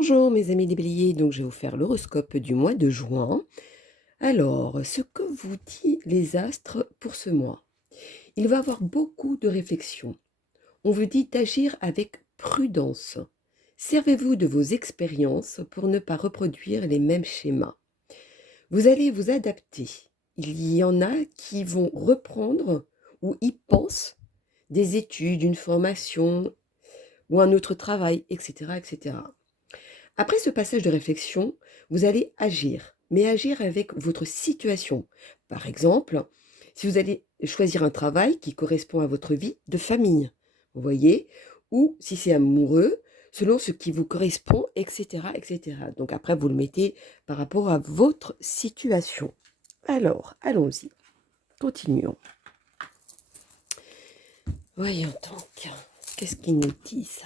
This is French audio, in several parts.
Bonjour mes amis les béliers, donc je vais vous faire l'horoscope du mois de juin. Alors, ce que vous dit les astres pour ce mois. Il va y avoir beaucoup de réflexions. On vous dit d'agir avec prudence. Servez-vous de vos expériences pour ne pas reproduire les mêmes schémas. Vous allez vous adapter. Il y en a qui vont reprendre ou y pensent des études, une formation ou un autre travail, etc., etc. Après ce passage de réflexion, vous allez agir, mais agir avec votre situation. Par exemple, si vous allez choisir un travail qui correspond à votre vie de famille, vous voyez, ou si c'est amoureux, selon ce qui vous correspond, etc., etc. Donc après, vous le mettez par rapport à votre situation. Alors, allons-y, continuons. Voyons donc, qu'est-ce qu'ils nous disent?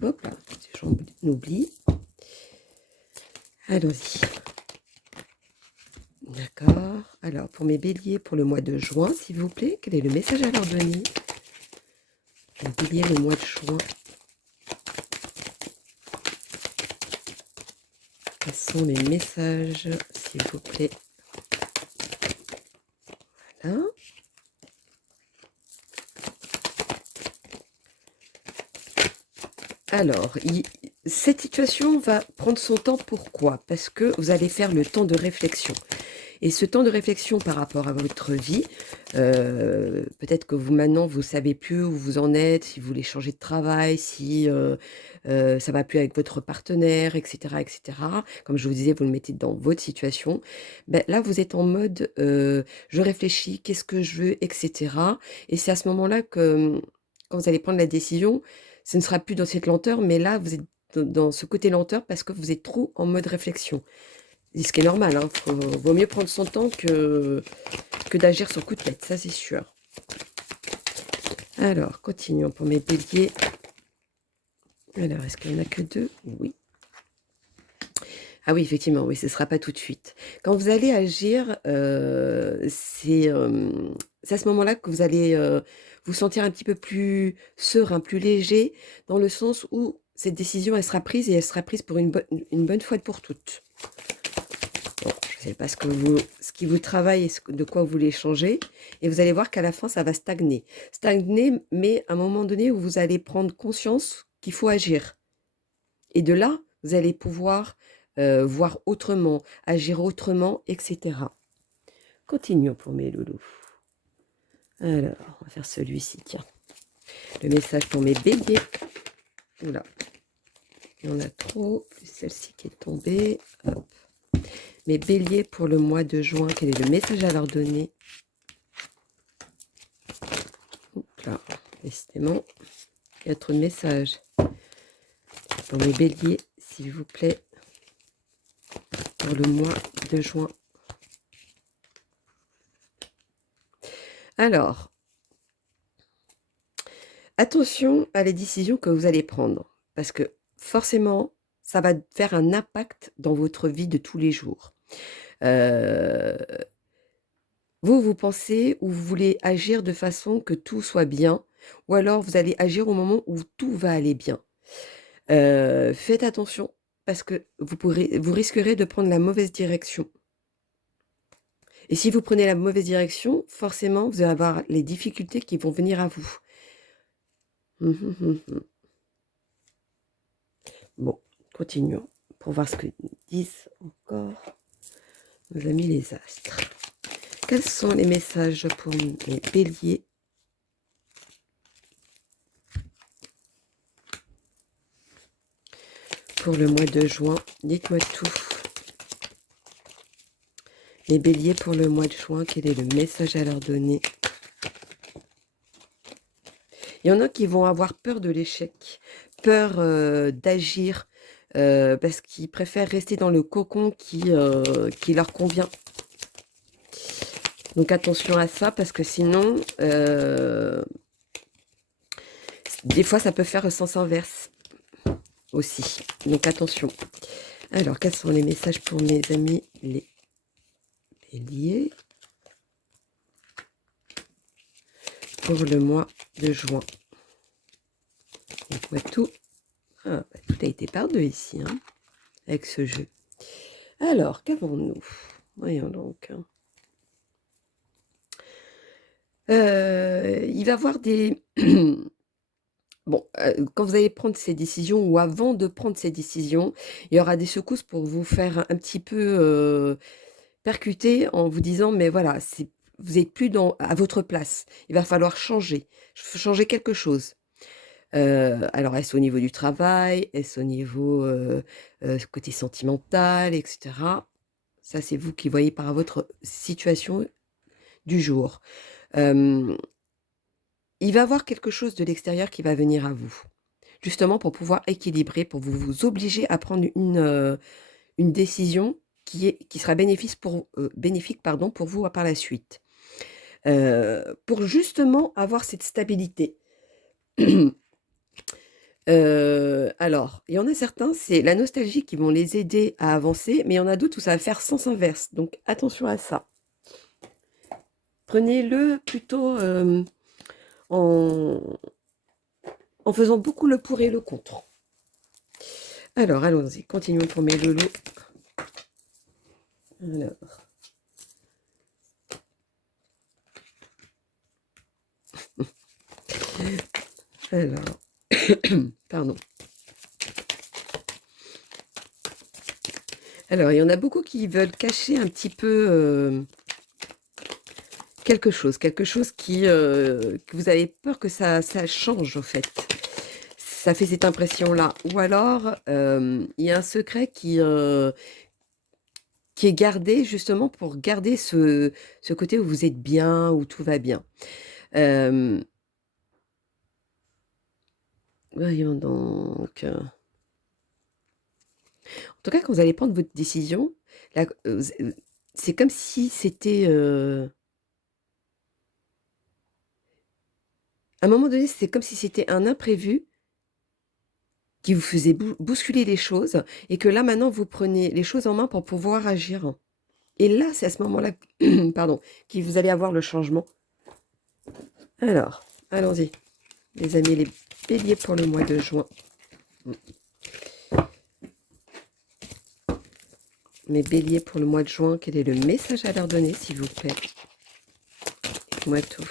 Hop là, j'en oublie. Allons-y. D'accord. Alors, pour mes béliers, pour le mois de juin, s'il vous plaît, quel est le message à leur donner? Les béliers, le mois de juin. Quels sont les messages, s'il vous plaît? Voilà. Alors, cette situation va prendre son temps. Pourquoi? Parce que vous allez faire le temps de réflexion. Et ce temps de réflexion par rapport à votre vie, peut-être que vous maintenant, vous savez plus où vous en êtes, si vous voulez changer de travail, si ça va plus avec votre partenaire, etc., etc. Comme je vous disais, vous le mettez dans votre situation. Ben, là, vous êtes en mode, je réfléchis, qu'est-ce que je veux, etc. Et c'est à ce moment-là que, quand vous allez prendre la décision, ce ne sera plus dans cette lenteur, mais là, vous êtes dans ce côté lenteur parce que vous êtes trop en mode réflexion. Et ce qui est normal, hein, vaut mieux prendre son temps que d'agir sur coup de tête, ça c'est sûr. Alors, continuons pour mes béliers. Alors, est-ce qu'il n'y en a que deux? Oui. Ah oui, effectivement, oui, ce ne sera pas tout de suite. Quand vous allez agir, c'est à ce moment-là que vous allez vous sentir un petit peu plus serein, plus léger, dans le sens où cette décision, elle sera prise et elle sera prise pour une bonne fois pour toutes. Bon, je ne sais pas ce qui vous travaille et de quoi vous voulez changer. Et vous allez voir qu'à la fin, ça va stagner. Stagner, mais à un moment donné où vous allez prendre conscience qu'il faut agir. Et de là, vous allez pouvoir voir autrement, agir autrement, etc. Continuons pour mes loulous. Alors, on va faire celui-ci, tiens. Le message pour mes béliers. Oula, il y en a trop. Plus celle-ci qui est tombée. Hop. Mes béliers pour le mois de juin, quel est le message à leur donner? Là, décidément, il y a trop de messages. Pour mes béliers, s'il vous plaît, pour le mois de juin. Alors, attention à les décisions que vous allez prendre, parce que forcément, ça va faire un impact dans votre vie de tous les jours. Vous pensez ou vous voulez agir de façon que tout soit bien, ou alors vous allez agir au moment où tout va aller bien. Faites attention, parce que vous risquerez de prendre la mauvaise direction. Et si vous prenez la mauvaise direction, forcément, vous allez avoir les difficultés qui vont venir à vous. Bon, continuons pour voir ce que disent encore nos amis les astres. Quels sont les messages pour mes béliers? Pour le mois de juin, dites-moi tout. Les béliers pour le mois de juin, quel est le message à leur donner? Il y en a qui vont avoir peur de l'échec, peur d'agir, parce qu'ils préfèrent rester dans le cocon qui leur convient. Donc attention à ça, parce que sinon, des fois, ça peut faire sens inverse aussi. Donc attention. Alors, quels sont les messages pour mes amis les béliers pour le mois de juin? Dites-moi tout. Ah, bah, tout a été par deux ici. Hein. avec ce jeu. Alors, qu'avons-nous? Voyons donc. Il va y avoir des... Bon, quand vous allez prendre ces décisions ou avant de prendre ces décisions, il y aura des secousses pour vous faire un petit peu percuter en vous disant: «Mais voilà, vous êtes plus à votre place. Il va falloir changer quelque chose». Alors est-ce au niveau du travail? Est-ce au niveau, côté sentimental et cetera? Ça, c'est vous qui voyez par votre situation du jour. Hem, il va y avoir quelque chose de l'extérieur qui va venir à vous, justement pour pouvoir équilibrer, pour vous obliger à prendre une décision qui sera bénéfique, pardon, pour vous par la suite. Pour justement avoir cette stabilité. Alors, il y en a certains, c'est la nostalgie qui vont les aider à avancer, mais il y en a d'autres où ça va faire sens inverse, donc attention à ça. Prenez-le plutôt, en faisant beaucoup le pour et le contre. Alors, allons-y, continuons pour mes loulous. Alors, pardon. Alors, il y en a beaucoup qui veulent cacher un petit peu quelque chose que vous avez peur que ça change, au fait. Ça fait cette impression-là. Ou alors, il y a un secret qui est gardé justement pour garder ce côté où vous êtes bien, où tout va bien. Voyons donc. En tout cas, quand vous allez prendre votre décision, là, c'est comme si c'était, à un moment donné, c'est comme si c'était un imprévu qui vous faisait bousculer les choses et que là, maintenant, vous prenez les choses en main pour pouvoir agir. Et là, c'est à ce moment-là, pardon, que vous allez avoir le changement. Alors, allons-y, les amis, les béliers pour le mois de juin. Mes béliers pour le mois de juin, quel est le message à leur donner, s'il vous plaît? Dites-moi tout.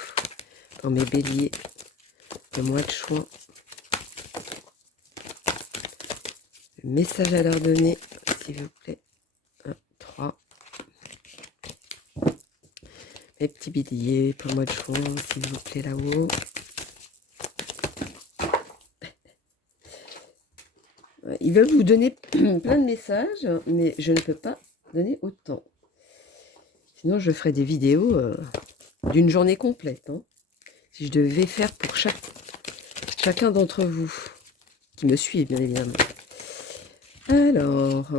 Pour mes béliers, le mois de juin. Le message à leur donner, s'il vous plaît. 1, 3. Mes petits béliers pour le mois de juin, s'il vous plaît, là-haut. Ils veulent vous donner plein de messages, mais je ne peux pas donner autant. Sinon, je ferai des vidéos d'une journée complète. Hein, si je devais faire pour chacun d'entre vous qui me suit, bien évidemment. Alors,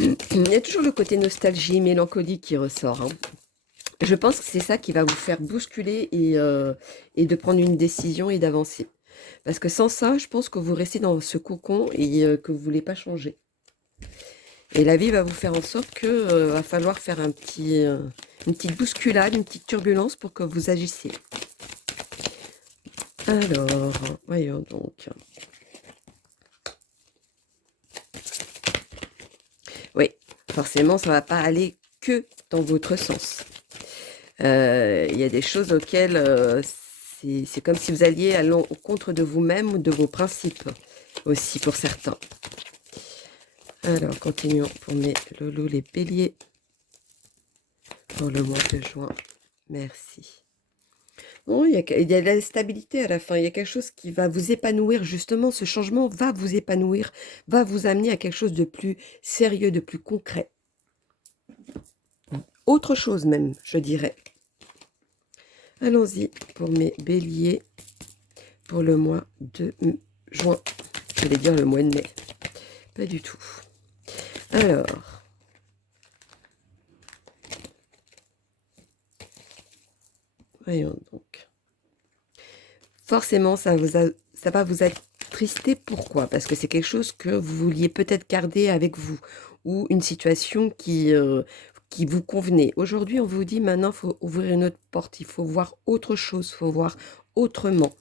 il y a toujours le côté nostalgie, mélancolie qui ressort. Hein. Je pense que c'est ça qui va vous faire bousculer et de prendre une décision et d'avancer. Parce que sans ça, je pense que vous restez dans ce cocon et que vous ne voulez pas changer. Et la vie va vous faire en sorte que va falloir faire une petite bousculade, une petite turbulence pour que vous agissiez. Alors, voyons donc. Oui, forcément, ça ne va pas aller que dans votre sens. Il y a des choses auxquelles c'est comme si vous alliez au contre de vous-même ou de vos principes aussi pour certains. Alors, continuons pour mes loulous, les béliers, pour le mois de juin. Merci. Bon, il y a de la stabilité à la fin. Il y a quelque chose qui va vous épanouir. Justement, ce changement va vous épanouir, va vous amener à quelque chose de plus sérieux, de plus concret. Autre chose même, je dirais. Allons-y pour mes béliers pour le mois de juin. Je vais dire le mois de mai. Pas du tout. Alors. Voyons donc. Forcément, ça va vous attrister. Pourquoi? Parce que c'est quelque chose que vous vouliez peut-être garder avec vous. Ou une situation qui vous convenait. Aujourd'hui, on vous dit maintenant, il faut ouvrir une autre porte. Il faut voir autre chose. Il faut voir autrement.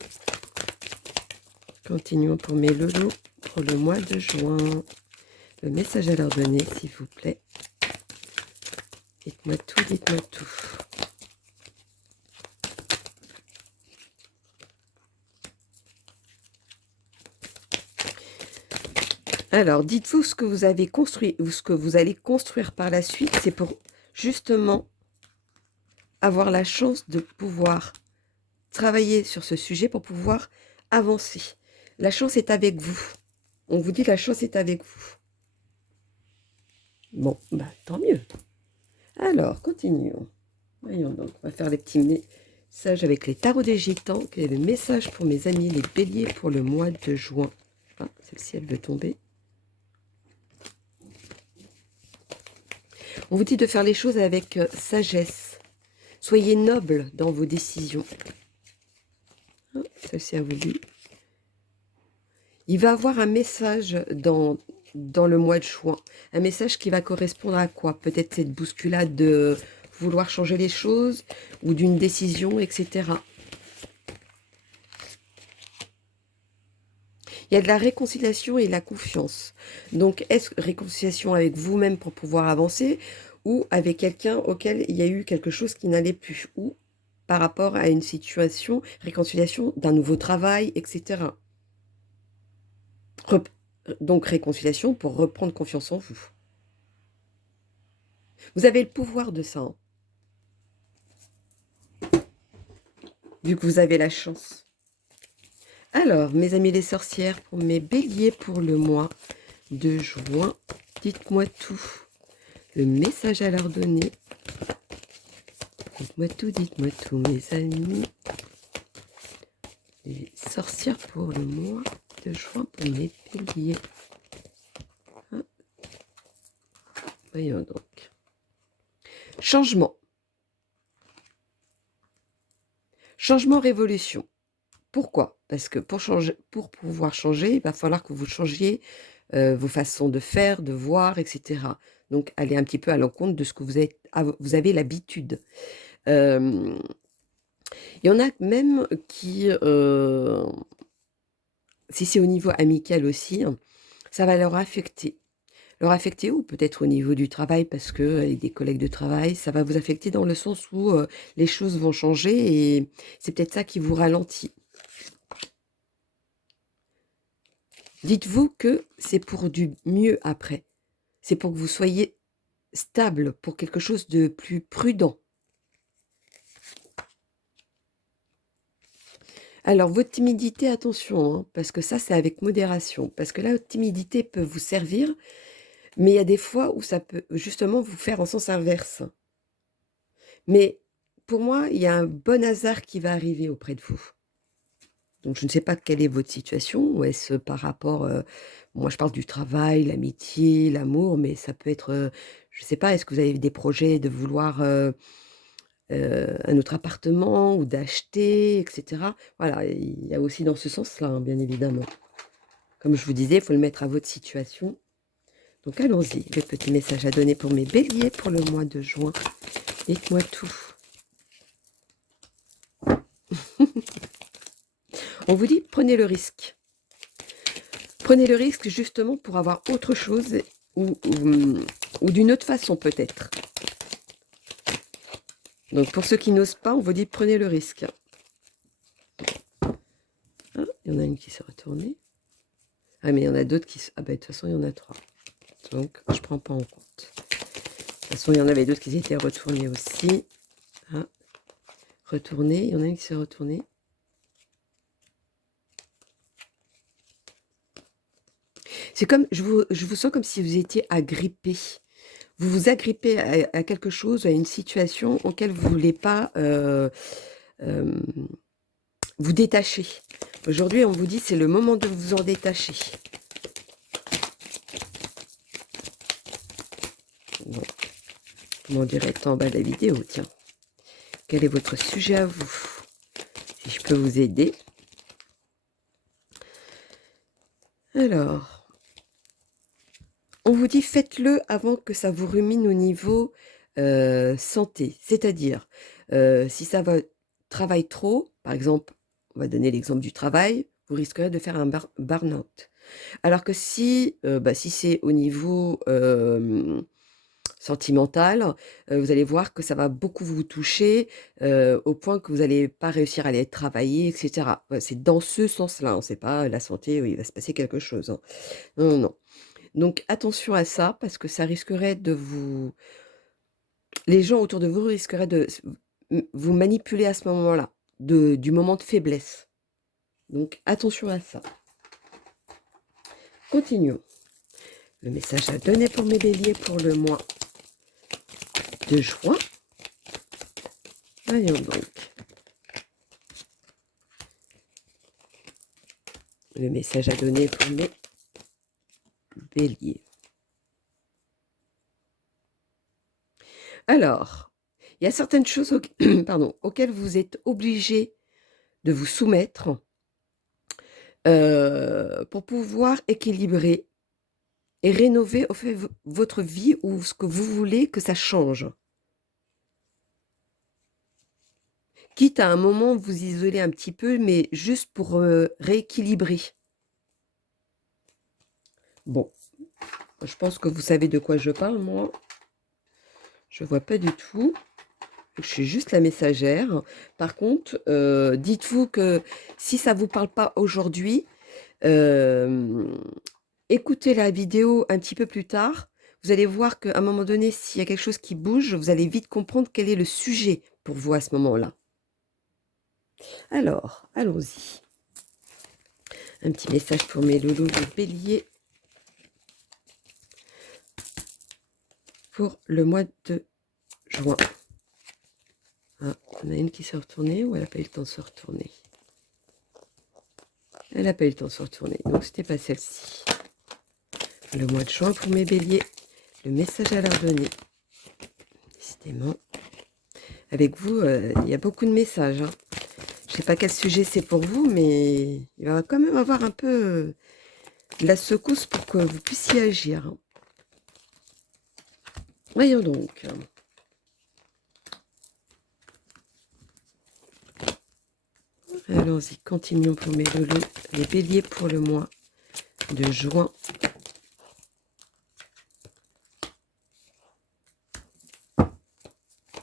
Continuons pour mes loulous pour le mois de juin. Le message à leur donner, s'il vous plaît. Dites-moi tout, dites-moi tout. Alors, dites-vous ce que vous avez construit ou ce que vous allez construire par la suite. C'est pour justement avoir la chance de pouvoir travailler sur ce sujet pour pouvoir avancer. La chance est avec vous. On vous dit la chance est avec vous. Bon, bah tant mieux. Alors, continuons. Voyons donc, on va faire les petits messages avec les tarots des gitans. Quel est le message pour mes amis les béliers pour le mois de juin? Ah, celle-ci, elle veut tomber. On vous dit de faire les choses avec sagesse. Soyez noble dans vos décisions. Ah, celle-ci a voulu. Il va avoir un message dans le mois de juin. Un message qui va correspondre à quoi? Peut-être cette bousculade de vouloir changer les choses ou d'une décision, etc. Il y a de la réconciliation et de la confiance. Donc, est-ce réconciliation avec vous-même pour pouvoir avancer ou avec quelqu'un auquel il y a eu quelque chose qui n'allait plus, ou par rapport à une situation, réconciliation d'un nouveau travail, etc. Donc, réconciliation pour reprendre confiance en vous. Vous avez le pouvoir de ça, hein, vu que vous avez la chance. Alors, mes amis les sorcières, pour mes béliers pour le mois de juin, dites-moi tout. Le message à leur donner. Dites-moi tout, mes amis. Les sorcières pour le mois de juin pour mes béliers. Ah. Voyons donc. Changement. Changement, révolution. Pourquoi? Parce que pour pouvoir changer, il va falloir que vous changiez vos façons de faire, de voir, etc. Donc, aller un petit peu à l'encontre de ce que vous avez l'habitude. Il y en a même qui, si c'est au niveau amical aussi, hein, ça va leur affecter. Leur affecter, ou peut-être au niveau du travail, parce que avec des collègues de travail, ça va vous affecter dans le sens où les choses vont changer et c'est peut-être ça qui vous ralentit. Dites-vous que c'est pour du mieux après. C'est pour que vous soyez stable, pour quelque chose de plus prudent. Alors, votre timidité, attention, hein, parce que ça, c'est avec modération. Parce que la timidité peut vous servir, mais il y a des fois où ça peut justement vous faire en sens inverse. Mais pour moi, il y a un bon hasard qui va arriver auprès de vous. Donc, je ne sais pas quelle est votre situation, ou est-ce par rapport, moi je parle du travail, l'amitié, l'amour, mais ça peut être, je ne sais pas, est-ce que vous avez des projets de vouloir un autre appartement ou d'acheter, etc. Voilà, il y a aussi dans ce sens-là, hein, bien évidemment. Comme je vous disais, il faut le mettre à votre situation. Donc allons-y, le petit message à donner pour mes béliers pour le mois de juin. Dites-moi tout. On vous dit, prenez le risque. Prenez le risque justement pour avoir autre chose ou d'une autre façon peut-être. Donc pour ceux qui n'osent pas, on vous dit, prenez le risque. Ah, il y en a une qui s'est retournée. Ah, mais il y en a d'autres qui... Ah, bah, de toute façon, il y en a 3. Donc, je ne prends pas en compte. De toute façon, il y en avait d'autres qui étaient retournés aussi. Ah, retourné. Il y en a une qui s'est retournée. C'est comme... Je vous sens comme si vous étiez agrippé. Vous vous agrippez à quelque chose, à une situation auquel vous ne voulez pas vous détacher. Aujourd'hui, on vous dit c'est le moment de vous en détacher. Bon. Comment dirait-on en bas de la vidéo, tiens. Quel est votre sujet à vous? Si je peux vous aider. Alors, on vous dit faites-le avant que ça vous rumine au niveau santé. C'est-à-dire, si ça va travaille trop, par exemple, on va donner l'exemple du travail, vous risquerez de faire un burn-out. Alors que si, si c'est au niveau, sentimental, vous allez voir que ça va beaucoup vous toucher, au point que vous allez pas réussir à aller travailler et cetera. Ouais, c'est dans ce sens-là, hein, c'est pas la santé où il va se passer quelque chose, hein. Non, non, non. Donc attention à ça parce que ça risquerait de vous les gens autour de vous risqueraient de vous manipuler à ce moment-là, du moment de faiblesse. Donc attention à ça. Continuons. Le message à donner pour mes béliers pour le mois de juin. Voyons donc. Le message à donner pour mes béliers. Alors, il y a certaines choses auxquelles vous êtes obligé de vous soumettre pour pouvoir équilibrer et rénover au fait votre vie ou ce que vous voulez que ça change. Quitte à un moment vous isoler un petit peu, mais juste pour rééquilibrer. Bon, je pense que vous savez de quoi je parle, moi. Je vois pas du tout. Je suis juste la messagère. Par contre, dites-vous que si ça vous parle pas aujourd'hui, écoutez la vidéo un petit peu plus tard. Vous allez voir qu'à un moment donné, s'il y a quelque chose qui bouge, vous allez vite comprendre quel est le sujet pour vous à ce moment-là. Alors, allons-y. Un petit message pour mes loulous de bélier pour le mois de juin. Ah, il y en a une qui s'est retournée ou elle n'a pas eu le temps de se retourner? Elle n'a pas eu le temps de se retourner, donc c'était pas celle-ci. Le mois de juin pour mes béliers, le message à leur donner. Décidément. Avec vous, il y a beaucoup de messages, hein. Je ne sais pas quel sujet c'est pour vous, mais il va quand même avoir un peu de la secousse pour que vous puissiez agir, hein. Voyons donc. Allons-y, continuons pour mes loulous. Les béliers pour le mois de juin.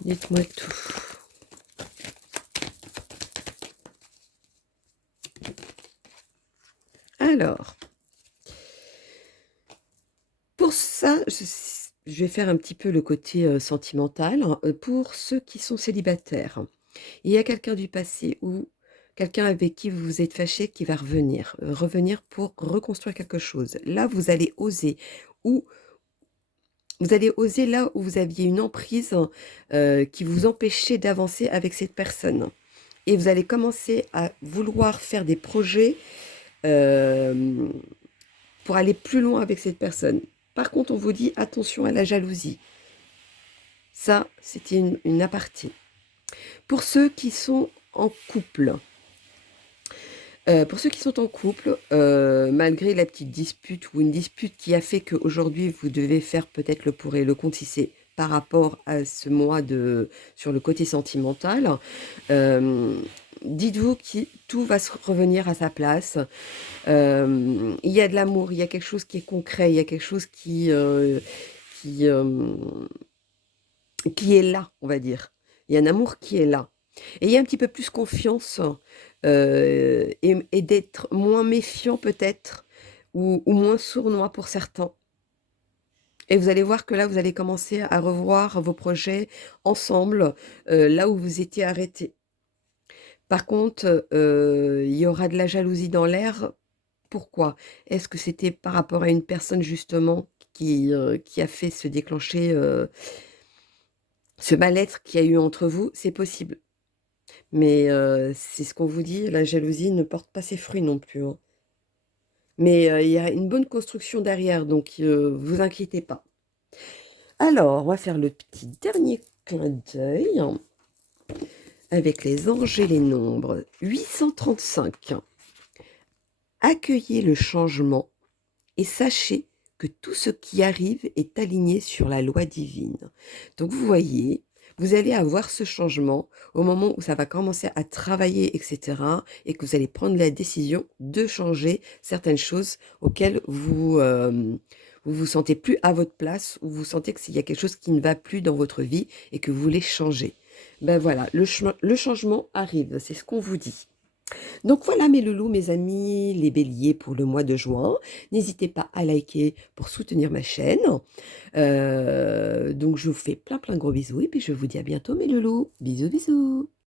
Dites-moi tout. Alors, pour ça, je vais faire un petit peu le côté sentimental. Pour ceux qui sont célibataires, il y a quelqu'un du passé ou quelqu'un avec qui vous vous êtes fâché qui va revenir pour reconstruire quelque chose. Là, vous allez oser, ou vous allez oser là où vous aviez une emprise qui vous empêchait d'avancer avec cette personne. Et vous allez commencer à vouloir faire des projets pour aller plus loin avec cette personne. Par contre, on vous dit attention à la jalousie. Ça, c'était une aparté. Pour ceux qui sont en couple, malgré la petite dispute ou une dispute qui a fait qu'aujourd'hui vous devez faire peut-être le pour et le contre si c'est par rapport à ce mois sur le côté sentimental, dites-vous que tout va se revenir à sa place. Il y a de l'amour, il y a quelque chose qui est concret, il y a quelque chose qui est là, on va dire. Il y a un amour qui est là. Et il y a un petit peu plus confiance et d'être moins méfiant peut-être ou moins sournois pour certains. Et vous allez voir que là, vous allez commencer à revoir vos projets ensemble, là où vous étiez arrêtés. Par contre, il y aura de la jalousie dans l'air. Pourquoi? Est-ce que c'était par rapport à une personne justement qui a fait se déclencher ce mal-être qu'il y a eu entre vous? C'est possible. Mais c'est ce qu'on vous dit, la jalousie ne porte pas ses fruits non plus, hein. Mais il y a une bonne construction derrière, donc vous inquiétez pas. Alors, on va faire le petit dernier clin d'œil avec les anges et les nombres. 835. Accueillez le changement et sachez que tout ce qui arrive est aligné sur la loi divine. Donc vous voyez, vous allez avoir ce changement au moment où ça va commencer à travailler, etc. et que vous allez prendre la décision de changer certaines choses auxquelles vous vous sentez plus à votre place, ou vous sentez qu'il y a quelque chose qui ne va plus dans votre vie et que vous voulez changer. Ben voilà, le changement arrive, c'est ce qu'on vous dit. Donc voilà mes loulous, mes amis, les béliers pour le mois de juin. N'hésitez pas à liker pour soutenir ma chaîne. Donc je vous fais plein plein de gros bisous et puis je vous dis à bientôt mes loulous. Bisous bisous.